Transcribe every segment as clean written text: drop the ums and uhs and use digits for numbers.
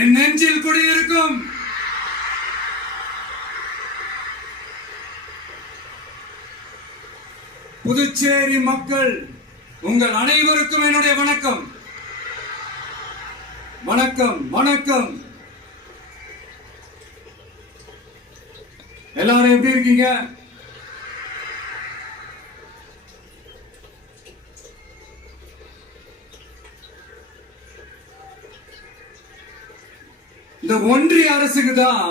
என் நெஞ்சில் குடியிருக்கும் புதுச்சேரி மக்கள் உங்கள் அனைவருக்கும் என்னுடைய வணக்கம். வணக்கம் வணக்கம். எல்லாரும் எப்படி இருக்கீங்க? இந்த ஒன்றிய அரசுக்கு தான்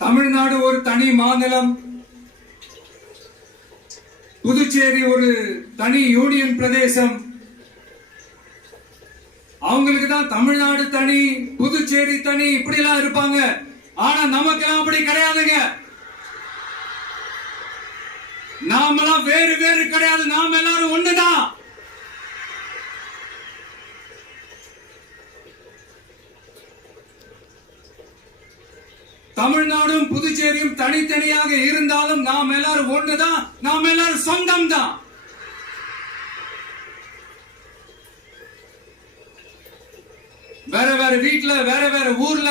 தமிழ்நாடு ஒரு தனி மாநிலம், புதுச்சேரி ஒரு தனி யூனியன் பிரதேசம். அவங்களுக்கு தான் தமிழ்நாடு தனி, புதுச்சேரி தனி, இப்படி எல்லாம் இருப்பாங்க. ஆனா நமக்கெல்லாம் அப்படி கிடையாதுங்க. நாமெல்லாம் வேறு வேறு கிடையாது. நாம எல்லாரும் ஒண்ணுதான். தமிழ்நாடும் புதுச்சேரியும் தனித்தனியாக இருந்தாலும் நாம் எல்லாரும் ஒண்ணுதான். நாம் எல்லாரும் சொந்தம் தான். வேற வேற வீட்டுல, வேற வேற ஊர்ல